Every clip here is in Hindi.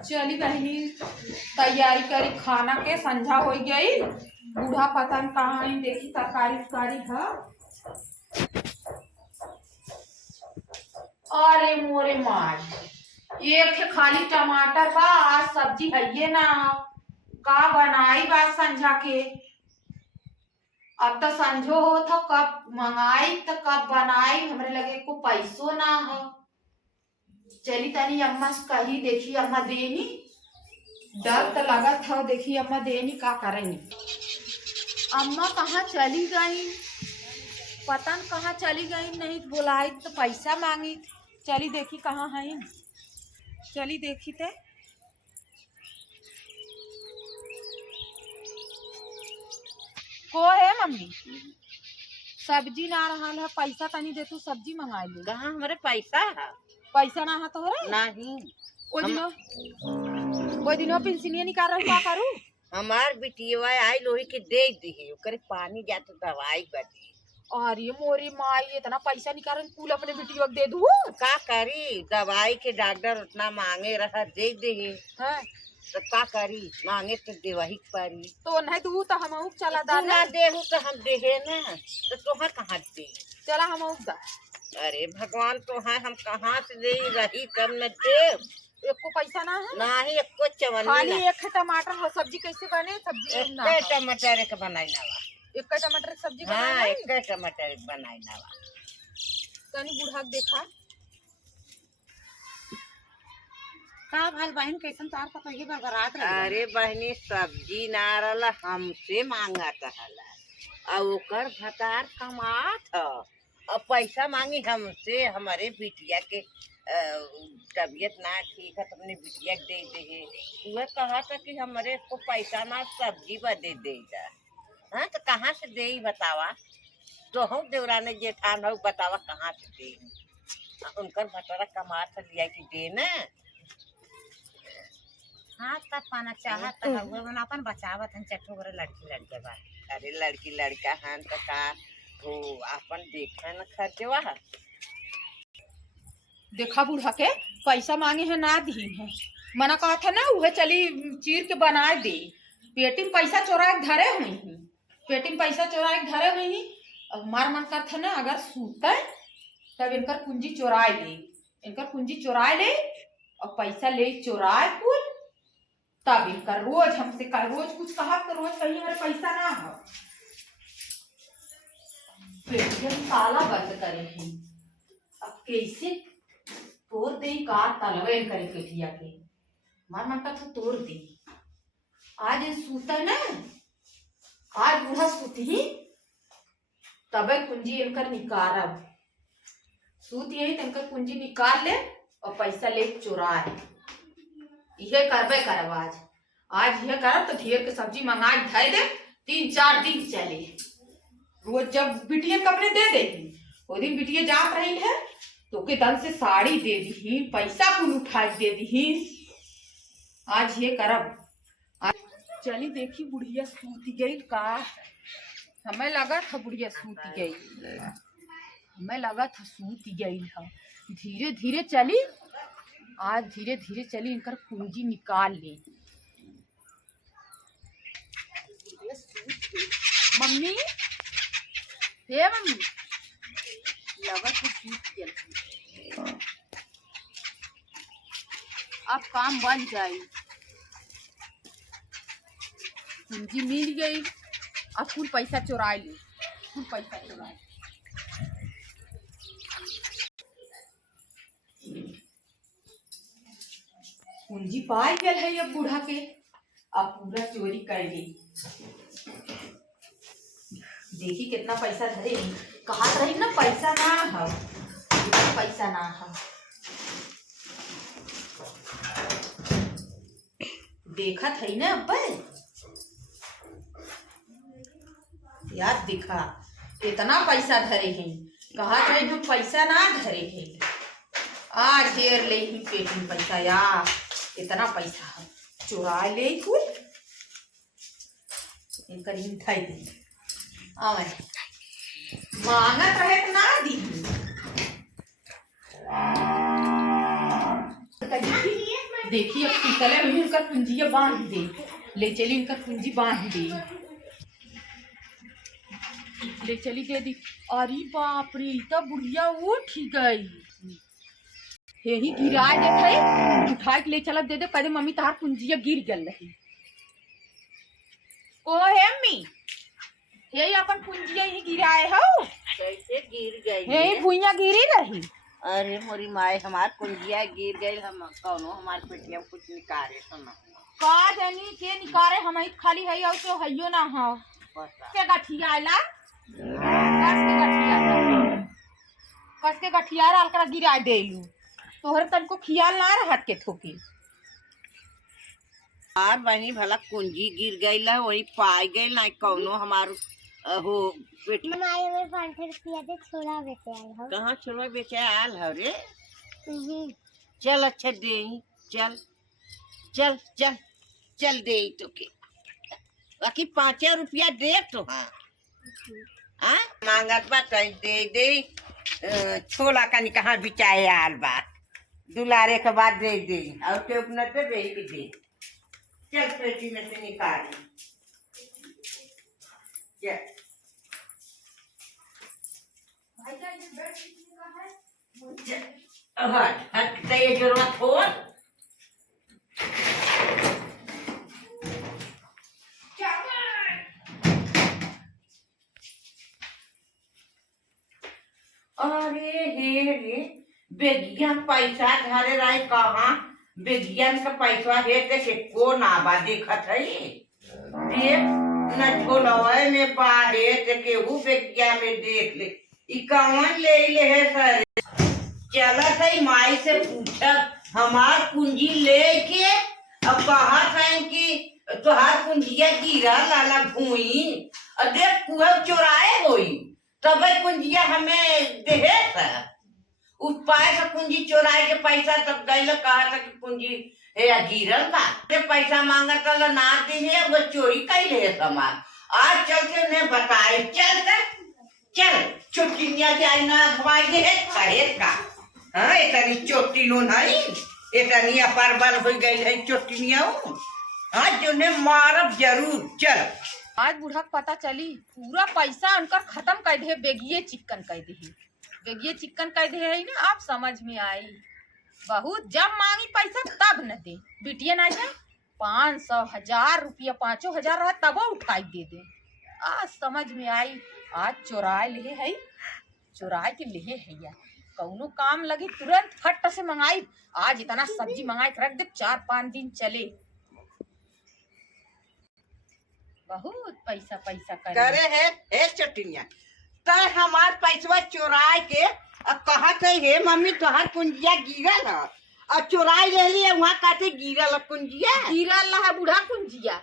चली बहनी तैयारी करी खाना के संझा हो गई। बूढ़ा पता नहीं कहाँ आई, देखी तरकारी उकारी है। अरे मोरे मार एक खाली टमाटर बा, आज सब्जी है ये ना का बनाई बात संझा के। अब तो संझो हो था कब मंगाई तो कब बनाई, हमरे लगे को पैसों ना हो। चली तनी अम्मा से कही, देखी अम्मा देनी, डर तो लगा था, देखी अम्मा देनी का करेंगी। अम्मा कहाँ चली गई, पता न कहाँ चली गई, नहीं बुलाई तो पैसा मांगी। चली देखी कहाँ है, चली देखी थे। को है मम्मी, सब्जी ना रहा है, पैसा तनी दे तू सब्जी मंगा ले। कहाँ हमारे पैसा है? पैसा ना है तोहरे? नहीं। वो दिनों पेंशनिया निकाल रही, क्या करूँ? हमार बिटिया आई लोही के दे दी, करे पानी जा तो दवाई बदी। अरे मोरी माई इतना पैसा निकाल कुल अपने बिटिया को दे दू? का करी, दवाई के डॉक्टर उतना मांगे रहा, दे दे है तो का करी, मांगे तो देवही पारी। तो नहीं दू तो हम चला दा ना देहू तो हम देहे ना, तो तोहर कहाँ दे? चला हम दा। अरे भगवान तो है, हम कहाँ से दे रही तब न देव। एको पैसा ना है? नहीं एको चवन्नी खाली ना। एक टमाटर हो, सब्जी कैसे बने? सब्जी ना एक टमाटर के बनाई नावा। एक टमाटर की सब्जी हाँ बनाई? एक टमाटर के बनाई नावा। तनी बूढ़ा के देखा का भाल बहन कैसन तार पता ये बगरात रही। अरे बहनी सब्जी ना रहा, हमसे मांगत हला और ओकर भतार कमात ह, अब पैसा मांगी हमसे। हमारे बिटिया के तबीयत ना ठीक है, तो अपने बिटिया के दे दे। वह कहा था कि हमारे को पैसा ना सब्जी बदे दे जा। हाँ तो कहाँ से दे बतावा, तो हम देवराने जेठान हो बतावा कहाँ से दे। उनकर भतारा कमात लिया कि दे ना। हाँ तब पाना चाहत अपन बचावत हन चट्टो करे लड़की लड़के बा। अरे लड़की लड़का हन तो का हो अपन देखा न खर्चवा। देखा बूढ़ा के पैसा मांगे है ना दी है, मना कहा था ना वह चली चीर के बना दे। पेटी में पैसा चोरा के धरे हुई, पेटी में पैसा चोरा के धरे हुई। अब मार मन कर था ना अगर सूते तब इनकर कुंजी चोराए ले, इनकर कुंजी चोराए ले और पैसा ले चोराए कुल, तब इनकर रोज हमसे रोज कुछ कहा तो रोज कहीं हमारे पैसा ना हो। ताला बंद करे हैं, अब कैसे तोड़ दे का तलवे करे पेटिया के। मार मन का तोड़ दे। आज सूता ना, आज बूढ़ा सूती तबे कुंजी इनकर निकारब, सूत यही इनकर कुंजी निकाल ले और पैसा ले चुराए। ये करबे करब आज, आज ये करब तो ढेर के सब्जी मंगा धर दे, 3-4 दिन चले। रोज जब बिटिया कपड़े दे देगी, वो दिन बिटिया जात रही है तो के दल से साड़ी दे दी, पैसा कुल उठा दे दी। आज ये करब। आज चली देखी बुढ़िया सूती गई का, हमें लगा था बुढ़िया सूती गई, हमें लगा था सूती गई है। धीरे धीरे चली, आज धीरे धीरे चली इनकर कुंजी निकाल ले। मम्मी हे मम्मी, लगा तो सूत गई, अब काम बन जाए। कुंजी मिल गई, अब कुल पैसा चुरा ली, कुल पैसा चुरा ली। कुंजी पाई गल है अब बूढ़ा के, अब पूरा चोरी कर ली। देखी कितना पैसा धरे, कहा रही ना पैसा ना है, पैसा ना है। देखा थी ना अब याद दिखा इतना पैसा धरे हैं, कहा रही हम पैसा ना धरे हैं। आज ढेर ले ही पेट में पैसा, यार इतना पैसा है चुरा ले कुल इनकर हिंथाई दे। आवे मांगत रहे तो ना दी। देखिए अब शीतले में उनका कुंजिया बांध दे, ले चली उनका कुंजी बांध दे, ले चली दे दी। अरे बाप रे तब बुढ़िया उठ ही गई, यही गिरा दे उठा के ले चलत दे दे पहले मम्मी तार कुंजिया गिर गल रही। ओ है अम्मी यही अपन कुंजिया ही गिराए हो, कैसे गिर गई? यही भुइया गिरी रही। अरे मोरी माए हमार कुंजिया गिर गई, हम कौनो हमार पेटिया कुछ निकाले सुना का जानी के निकारे, हम खाली है और तो हइयो ना हो के गठिया आला कस के गठिया राल कर गिरा देलू, तोहर तनको खियाल ना रहत के ठोकी। हमार बहनी भला कुंजी गिर गई ला वही पाई गई ना कौनो हमार हो पेटिया। हमारे में 500 रुपया दे छोड़ा बेचे आए हो। कहाँ छोड़ा बेचे आल हो रे? चल अच्छा दे, चल चल चल चल दे तो के बाकी 5 रुपया दे तो हाँ मांगत बा कहीं दे दे। छोला का कहाँ बिचाए आल बा, दुलारे के बाद दे दे और के अपना दे दे। चल पेटी में से निकाल चल। हट ये जरूरत हो अरे हे रे बेगिया पैसा धरे रहे कहाँ बेगियन का पैसा है के को ना बा देखत है देख न झोलवे में बाहे ते केहू बेगिया में देख ले ई कौन ले है सर। चलत है माई से पूछब हमार कुंजी लेके अब कहा था कि तोहार कुंजिया गिरा लाला भूई और देख कुआ चोराए होई तब कुंजिया हमें देहे था उस पाए से कुंजी चोराए के पैसा तब गई कहा था कि कुंजी गिरल बा पैसा मांगा तो ना दी है वो चोरी कैले है समार। आज चल के उन्हें बताए चल चल चुटकिया जाए ना घुमाई दे है का हाँ इतनी चोटी लो नहीं इतनी अपरबल हो गई है चोटिनिया आज उन्हें मारब जरूर। चल आज बूढ़ा पता चली पूरा पैसा उनका खत्म कर दे, बेगिए चिकन कर दे, बेगिए चिकन कर दे है ना। आप समझ में आई बहुत जब मांगी पैसा तब न दे, बिटिया ना जाए 500 1000 रुपया 5000 रहा तब उठाई दे दे। आज समझ में आई आज चोराए ले है, चोराए के लिए है या कौनो काम लगी तुरंत फट से मंगाई। आज इतना सब्जी मंगाई रख दे 4-5 दिन चले, बहुत पैसा पैसा करे है चटिनिया तो हमार पैसा चोराए के अब कहत है मम्मी तोहार कुंजिया गिरल है और चोराए ले लिए वहाँ कहते गिरल कुंजिया गिरल है बूढ़ा कुंजिया।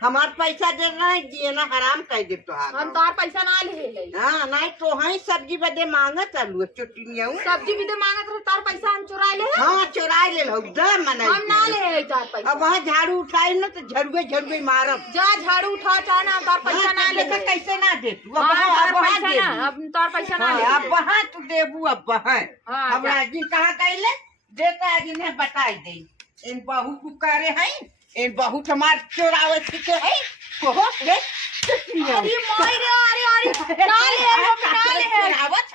हमार पैसा देना है दिए ना हराम कह दे तोहार हम तार पैसा ना ले हाँ नहीं तो हाँ सब्जी बदे मांगत आलू चटिनिया सब्जी भी दे मांगत रहे तार पैसा हम चुराए ले। हाँ चुराए ले लो दम मना हम ना ले तार पैसा। अब वहाँ झाड़ू उठाई ना तो झड़ुए मारब जा झाड़ू उठा चाहे ना तार पैसा ना ले कैसे ना दे तू अब तार पैसा ना ले अब वहाँ तू देबू अब वहाँ हमरा जी कहाँ कहले देता है जिन्हें बताई दे इन बहू को करे हैं इन बहू हमार चोरावे के है कोहो रे अरे माय रे अरे ना ले ना ले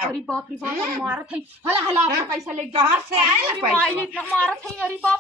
अरे बाप रे बाप मारत है हला हला अपना पैसा ले कहां से आया पैसा माय इतना मारत है अरे बाप